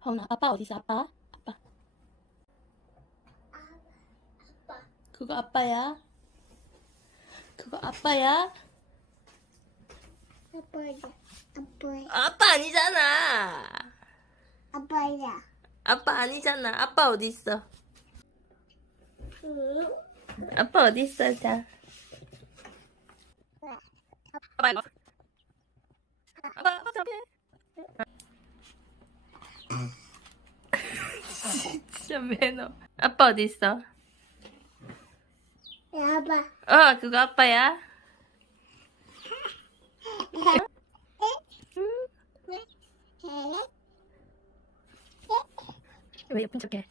가훈아, 아빠 어디 있어? 아빠? 아빠. 그거 아빠야. 그거 아빠야. 아빠야. 아빠야. 아빠 아니잖아. 아빠야. 아빠 아니잖아. 아빠 어디 있어? 응? 아빠 어디 있어? 자. 아빠. 아빠 아빠 잡해. 진짜 매너. 아빠 어디 있어? 아빠. 어, 그거 아빠야. 왜 예쁜 척해?